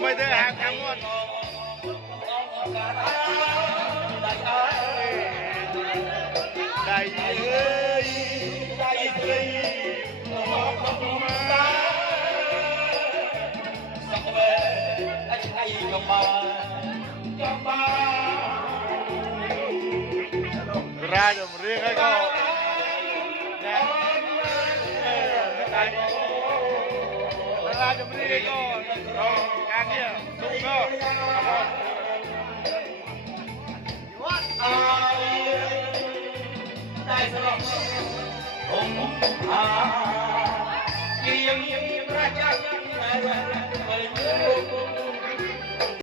Mới tới hàng cắm ngon. Đây ơi, đây ra rồi riêng cái cô. Ra cho mình đi cô. Càng kia, đúng không? Đại sơ lộc hùng hà, kiêm ra chắc